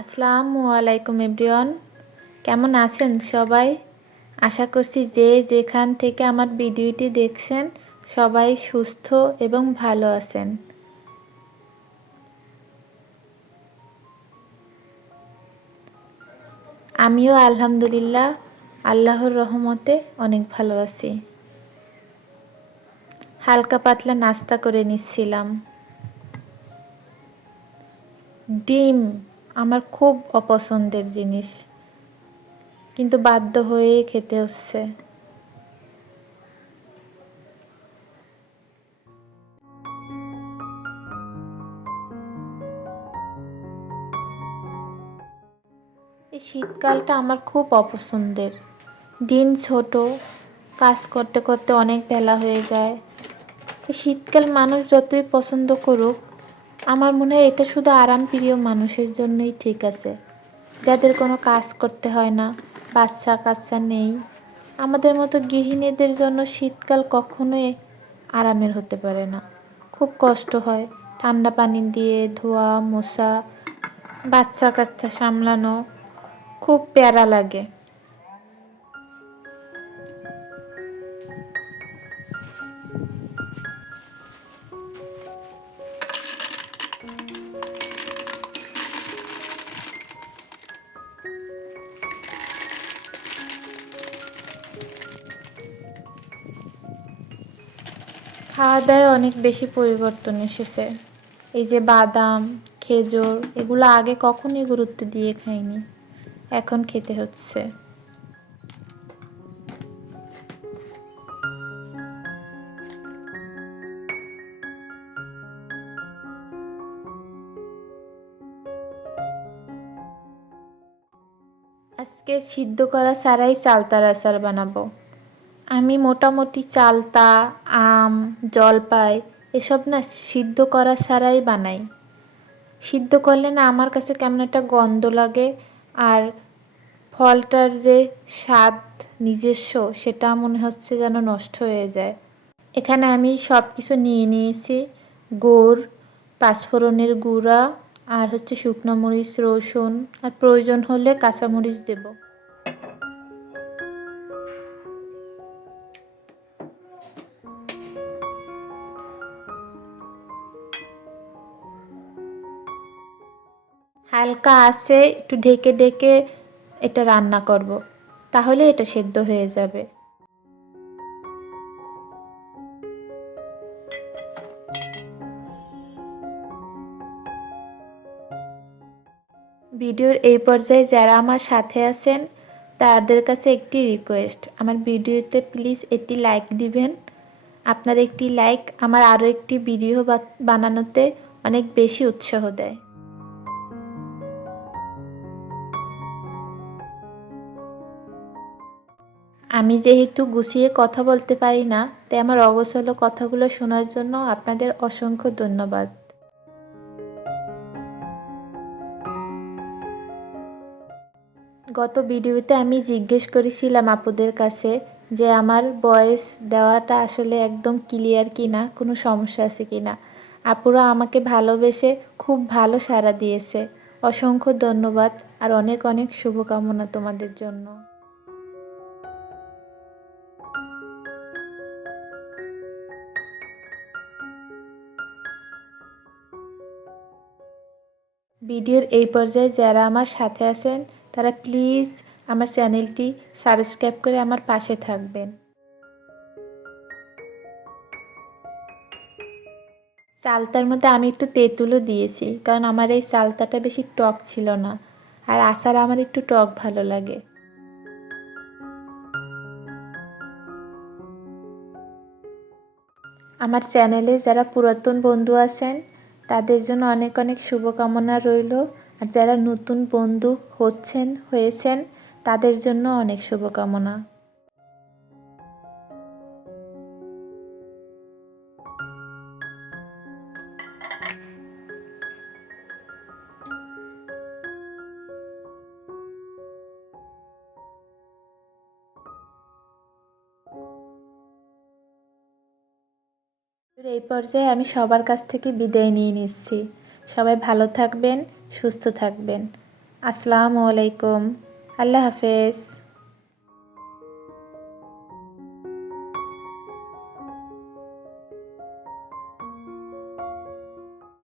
আসসালামু আলাইকুম এভরিওয়ান, কেমন আছেন সবাই? আশা করছি যে যেখান থেকে আমার ভিডিওটি দেখছেন সবাই সুস্থ এবং ভালো আছেন। আমিও আলহামদুলিল্লাহ আল্লাহর রহমতে অনেক ভালো আছি। হালকা পাতলা নাস্তা করে নিচ্ছিলাম। ডিম আমার খুব অপছন্দের জিনিস, কিন্তু বাধ্য হয়ে খেতে হচ্ছে। এই শীতকালটা আমার খুব অপছন্দের। দিন ছোট, কাজ করতে করতে অনেক বেলা হয়ে যায়। এই শীতকাল মানুষ যতই পছন্দ করুক, আমার মনে হয় এটা শুধু আরামপ্রিয় মানুষের জন্যই ঠিক আছে, যাদের কোনো কাজ করতে হয় না, বাচ্চা কাচ্চা নেই। আমাদের মতো গৃহিণীদের জন্য শীতকাল কখনোই আরামের হতে পারে না। খুব কষ্ট হয়, ঠান্ডা পানি দিয়ে ধোয়া মোছা, বাচ্চা কাচ্চা সামলানো খুব প্যারা লাগে। খাওয়া দাওয়ায় অনেক বেশি পরিবর্তন এসেছে। এই যে বাদাম, খেজুর, এগুলো আগে কখনোই গুরুত্ব দিয়ে খাইনি, এখন খেতে হচ্ছে। আজকে সিদ্ধ করা ছাড়াই চালতার আচার বানাবো। আমি মোটামুটি চালতা, আম, জলপাই এসব না সিদ্ধ করা ছাড়াই বানাই। সিদ্ধ করলে না আমার কাছে কেমন একটা গন্ধ লাগে, আর ফলটার যে স্বাদ নিজস্ব সেটা মনে হচ্ছে যেন নষ্ট হয়ে যায়। এখানে আমি সব কিছু নিয়ে নিয়েছি: গুড়, পাঁচফোড়নের গুঁড়া, আর হচ্ছে শুকনো মরিচ, রসুন, আর প্রয়োজন হলে কাঁচামরিচ দেব। হালকা আছে একটু ঢেকে ঢেকে এটা রান্না করব, তাহলে এটা সেদ্ধ হয়ে যাবে। ভিডিওর এই পর্যায়ে যারা আমার সাথে আছেন তাদের কাছে একটি রিকোয়েস্ট, আমার ভিডিওতে প্লিজ একটি লাইক দিবেন। আপনার একটি লাইক আমার আরও একটি ভিডিও বানানোতে অনেক বেশি উৎসাহ দেয়। আমি যেহেতু গুছিয়ে কথা বলতে পারি না, তাই আমার অগোছালো কথাগুলো শোনার জন্য আপনাদের অসংখ্য ধন্যবাদ। গত ভিডিওতে আমি জিজ্ঞেস করেছিলাম আপুদের কাছে যে আমার ভয়েস দেওয়াটা আসলে একদম ক্লিয়ার কি না, কোনো সমস্যা আছে কি না। আপুরা আমাকে ভালোবেসে খুব ভালো সাড়া দিয়েছে, অসংখ্য ধন্যবাদ আর অনেক অনেক শুভকামনা তোমাদের জন্য। ভিডিওর এই পর্যায়ে যারা আমার সাথে আছেন তারা প্লিজ আমার চ্যানেলটি সাবস্ক্রাইব করে আমার পাশে থাকবেন। চালতার মধ্যে আমি একটু তেঁতুলও দিয়েছি, কারণ আমার এই চালতাটা বেশি টক ছিল না, আর আচার আমার একটু টক ভালো লাগে। আমার চ্যানেলে যারা পুরাতন বন্ধু আছেন তাদের জন্য অনেক অনেক শুভকামনা রইল, আর যারা নতুন বন্ধু হয়েছেন তাদের জন্য অনেক শুভকামনা। এই পর্যায়ে আমি সবার কাছ থেকে বিদায় নিয়ে নিচ্ছি। সবাই ভালো থাকবেন, সুস্থ থাকবেন। আসসালামু আলাইকুম। আল্লাহ হাফেজ।